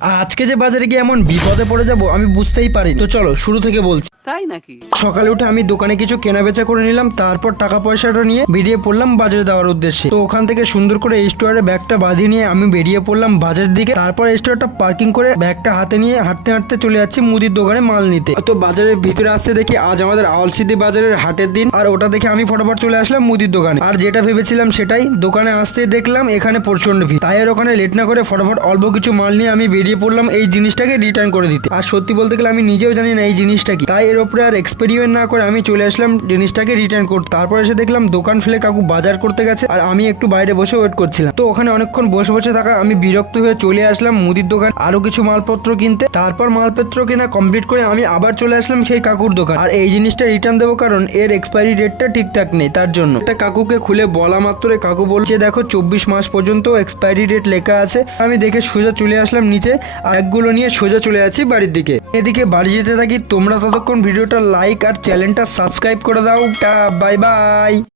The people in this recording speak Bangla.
আজকে যে বাজারে গিয়ে এমন বিপদে পড়ে যাব আমি বুঝতেই পারিনি। তো চলো শুরু থেকে বলছি। তাই নাকি? সকালে উঠে আমি দোকানে কিছু কেনা বেচা করে নিলাম, তারপর টাকা পয়সাটা নিয়ে বেরিয়ে পড়লাম বাজারে দেওয়ার উদ্দেশ্যে। তো ওখান থেকে সুন্দর করে স্টোয়ারে ব্যাগটা বাঁধিয়ে নিয়ে আমি বেরিয়ে পড়লাম বাজারের দিকে। তারপর স্টোয়ারটা পার্কিং করে ব্যাগটা হাতে নিয়ে হাঁটতে হাঁটতে চলে যাচ্ছি মুদির দোকানে মাল নিতে। তো বাজারের ভিতরে আসতে দেখি আজ আমাদের আওয়ালসিদ্ধি বাজারের হাটের দিন, আর ওটা দেখে আমি ফটাফট চলে আসলাম মুদির দোকানে। আর যেটা ভেবেছিলাম সেটাই, দোকানে আসতে দেখলাম এখানে প্রচন্ড ভিড়। তাই আর ওখানে লেট না করে ফটাফট অল্প কিছু মাল নিয়ে আমি বেরিয়ে পড়লাম এই জিনিসটাকে রিটার্ন করে দিতে। আর সত্যি বলতে গেলে আমি নিজেও জানি না এই জিনিসটা কি, তাই এর উপরে আর এক্সপেরিমেন্ট না করে আমি চলে আসলাম জিনিসটাকে রিটার্ন করতে। তারপর এসে দেখলাম দোকান ফেলে কাকু বাজার করতে গেছে, আর আমি একটু বাইরে বসে ওয়েট করছিলাম। তো ওখানে অনেকক্ষণ বসে বসে থাকা আমি বিরক্ত হয়ে চলে আসলাম মুদির দোকান আরো কিছু মালপত্র কিনতে। তারপর মালপত্র কেনা কমপ্লিট করে আমি আবার চলে আসলাম সেই কাকুর দোকান। আর এই জিনিসটা রিটার্ন দেবো কারণ এর এক্সপায়ারি ডেটটা ঠিকঠাক নেই, তার জন্য এটা কাকুকে খুলে বলা মাত্রই কাকু বলছে দেখো 24 মাস পর্যন্ত এক্সপায়ারি ডেট লেখা আছে। আমি দেখে সোজা চলে আসলাম নিচে, আর একগুলো নিয়ে সোজা চলে যাচ্ছি বাড়ির দিকে। এদিকে বাড়ি যেতে থাকি, তোমরা ততক্ষণ ভিডিওটা লাইক আর চ্যানেলটা সাবস্ক্রাইব করে দাও। Bye bye.